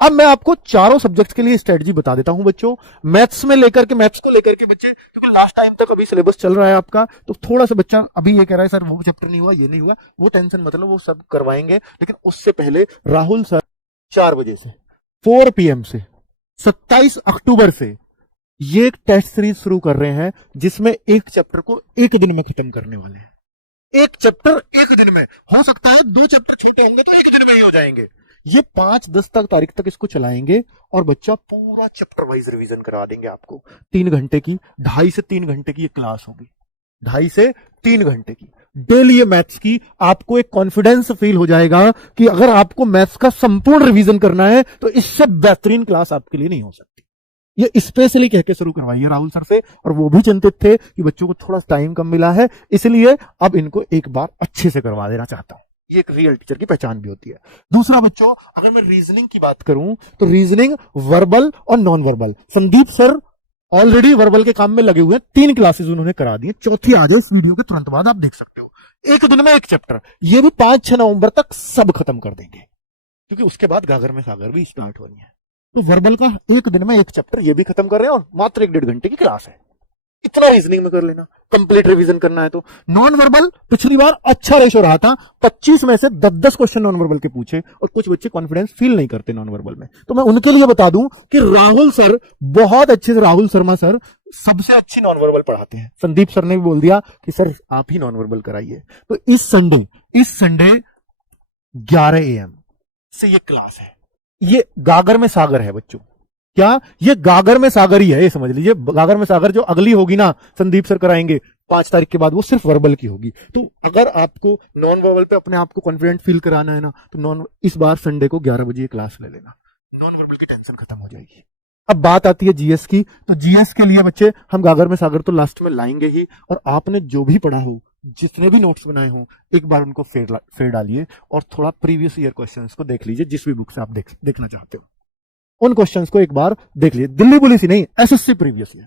अब मैं आपको चारों सब्जेक्ट्स के लिए स्ट्रेटजी बता देता हूं बच्चों। मैथ्स को लेकर के बच्चे, क्योंकि लास्ट टाइम तक अभी सिलेबस चल रहा है आपका, तो थोड़ा सा बच्चा अभी ये कह रहा है सर वो चैप्टर नहीं हुआ, ये नहीं हुआ, वो टेंशन मतलब वो सब करवाएंगे। लेकिन उससे पहले राहुल सर 4 बजे से 4 PM से 27 अक्टूबर से ये एक टेस्ट सीरीज शुरू कर रहे हैं, जिसमें एक चैप्टर को एक दिन में खत्म करने वाले हैं। एक चैप्टर एक दिन में, हो सकता है 2 चैप्टर छोटे होंगे तो एक दिन में ही हो जाएंगे। ये 5-10 तारीख तक इसको चलाएंगे और बच्चा पूरा चैप्टर वाइज रिवीजन करा देंगे आपको। 3 घंटे की, 2.5 से 3 घंटे की ये क्लास होगी, 2.5 से 3 घंटे की डेली ये मैथ्स की। आपको एक कॉन्फिडेंस फील हो जाएगा कि अगर आपको मैथ्स का संपूर्ण रिवीजन करना है तो इससे बेहतरीन क्लास आपके लिए नहीं हो सकती। ये स्पेशली कह के शुरू करवाइए राहुल सर से, और वो भी चिंतित थे कि बच्चों को थोड़ा टाइम कम मिला है, इसलिए अब इनको एक बार अच्छे से करवा देना चाहता हूं। ये एक रियल टीचर की पहचान भी होती है। दूसरा बच्चों, अगर मैं रीजनिंग की बात करूं तो रीजनिंग वर्बल और non verbal, Sandeep sir already verbal के काम में लगे हुए हैं। 3 क्लासेस उन्होंने करा दी, चौथी आ जाए इस वीडियो के तुरंत बाद, आप देख सकते हो। एक दिन में एक चैप्टर, ये भी 5-6 नवंबर तक सब खत्म कर देंगे, क्योंकि उसके बाद गागर में सागर भी स्टार्ट होनी है। तो वर्बल का एक दिन में एक चैप्टर ये भी खत्म कर रहे हैं, और मात्र 1-1.5 घंटे की क्लास है। इतना रीजनिंग में कर लेना, कंप्लीट रिवीजन करना है तो। नॉन वर्बल पिछली बार अच्छा रेशो रहा था, 25 में से 10-10 क्वेश्चन नॉन वर्बल के पूछे, और कुछ बच्चे कॉन्फिडेंस फील नहीं करते नॉन वर्बल में, तो मैं उनके लिए बता दूं कि राहुल सर बहुत अच्छे से, राहुल शर्मा सर सबसे अच्छी नॉन वर्बल पढ़ाते हैं। संदीप सर ने भी बोल दिया कि सर आप ही नॉन वर्बल कराइए। तो इस संडे 11 AM से ये क्लास है। ये गागर में सागर है बच्चों। क्या ये गागर में सागर ही है, ये समझ लीजिए। गागर में सागर जो अगली होगी ना, संदीप सर कराएंगे 5 तारीख के बाद, वो सिर्फ वर्बल की होगी। तो अगर आपको नॉन वर्बल पे अपने आप को कॉन्फिडेंट फील कराना है ना, तो इस बार संडे को 11 बजे क्लास ले लेना, नॉन वर्बल की टेंशन खत्म हो जाएगी। अब बात आती है जीएस की, तो जीएस के लिए बच्चे हम गागर में सागर तो लास्ट में लाएंगे ही, और आपने जो भी पढ़ा हो, जितने भी नोट्स बनाए हों, एक बार उनको फेर डालिए और थोड़ा प्रीवियस ईयर क्वेश्चंस को देख लीजिए, जिस भी बुक से आप देखना चाहते हो उन क्वेश्चंस को एक बार देख लीजिए। दिल्ली पुलिस ही नहीं, एसएससी प्रीवियस ईयर,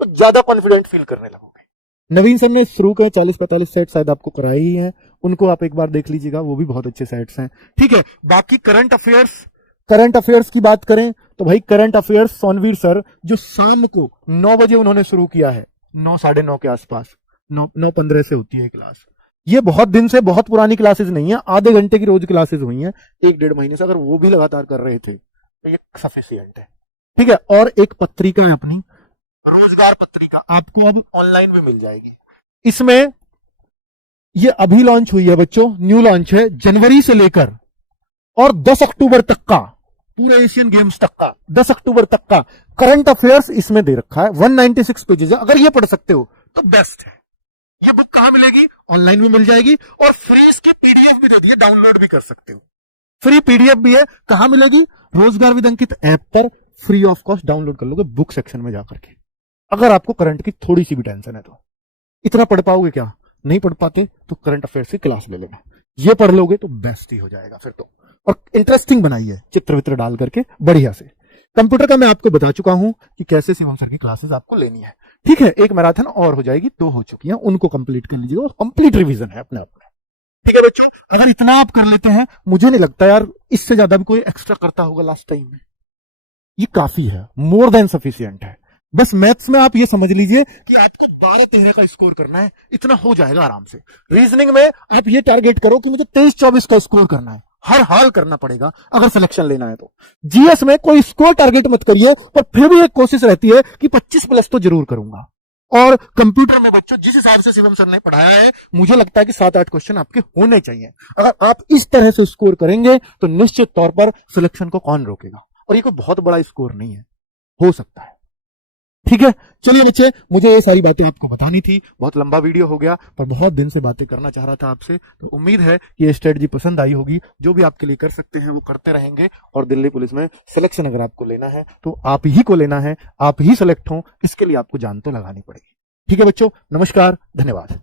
तो ज्यादा कॉन्फिडेंट फील करने लगोगे। नवीन सर ने शुरू के 40-45 सेट शायद आपको कराए ही हैं, उनको आप एक बार देख लीजिएगा, वो भी बहुत अच्छे सेट्स हैं। ठीक है, बाकी करंट अफेयर्स की बात करें तो भाई करंट अफेयर्स सोनवीर सर, जो शाम को 9 बजे उन्होंने शुरू किया है, 9 साढ़े 9 के आसपास, 9:15 से होती है क्लास। ये बहुत दिन से, बहुत पुरानी क्लासेस नहीं है, आधे घंटे की रोज क्लासेस हुई हैं 1-1.5 महीने से। अगर वो भी लगातार कर रहे थे तो ये सफिशिएंट है। ठीक है, और एक पत्रिका है अपनी रोजगार पत्रिका, आपको अब ऑनलाइन में मिल जाएगी। इसमें ये अभी लॉन्च हुई है बच्चों, न्यू लॉन्च है, जनवरी से लेकर और 10 अक्टूबर तक का, पूरे एशियन गेम्स तक का 10 अक्टूबर तक का करंट अफेयर्स इसमें दे रखा है। 196 पेजेस है, अगर ये पढ़ सकते हो तो बेस्ट है। ये बुक कहां मिलेगी? ऑनलाइन में मिल जाएगी, और फ्री इसकी पीडीएफ भी दे दी है, डाउनलोड भी कर सकते हो। फ्री पीडीएफ भी है, कहां मिलेगी? रोजगार विद अंकित ऐप पर फ्री ऑफ कॉस्ट डाउनलोड कर लोगे, बुक सेक्शन में जाकर के। अगर आपको करंट की थोड़ी सी भी टेंशन है तो। इतना पढ़ पाओगे क्या? नहीं पढ़ पाते तो करंट अफेयर्स की क्लास ले लेना, ये पढ़ लोगे तो बेस्ट ही हो जाएगा फिर तो। और इंटरेस्टिंग बनाइए, चित्र वित्र डाल करके बढ़िया से। कंप्यूटर का मैं आपको बता चुका हूं कि कैसे शिवम सर की क्लासेस आपको लेनी है। ठीक है, एक मैराथन और हो जाएगी, 2 हो चुकी हैं, उनको कंप्लीट कर लीजिएगा, और कंप्लीट रिवीजन है अपने आप में। ठीक है बच्चों, अगर इतना आप कर लेते हैं, मुझे नहीं लगता यार इससे ज्यादा भी कोई एक्स्ट्रा करता होगा लास्ट टाइम में। ये काफी है, मोर देन सफिशिएंट है। बस मैथ्स में आप ये समझ लीजिए कि आपको 12-13 का स्कोर करना है, इतना हो जाएगा आराम से। रीजनिंग में आप ये टारगेट करो कि मुझे 23-24 का स्कोर करना है, हर हाल करना पड़ेगा अगर सिलेक्शन लेना है तो। जीएस में कोई स्कोर टारगेट मत करिए, पर फिर भी एक कोशिश रहती है कि 25+ तो जरूर करूंगा। और कंप्यूटर में बच्चों जिस हिसाब से शिवम सर ने पढ़ाया है, मुझे लगता है कि 7-8 क्वेश्चन आपके होने चाहिए। अगर आप इस तरह से स्कोर करेंगे तो निश्चित तौर पर सिलेक्शन को कौन रोकेगा। और ये कोई बहुत बड़ा स्कोर नहीं है, हो सकता है। ठीक है, चलिए बच्चे, मुझे ये सारी बातें आपको बतानी थी। बहुत लंबा वीडियो हो गया, पर बहुत दिन से बातें करना चाह रहा था आपसे, तो उम्मीद है कि ये स्ट्रेटजी पसंद आई होगी। जो भी आपके लिए कर सकते हैं वो करते रहेंगे, और दिल्ली पुलिस में सिलेक्शन अगर आपको लेना है तो आप ही को लेना है, आप ही सिलेक्ट हो, इसके लिए आपको जान तो लगानी पड़ेगी। ठीक है बच्चों, नमस्कार, धन्यवाद।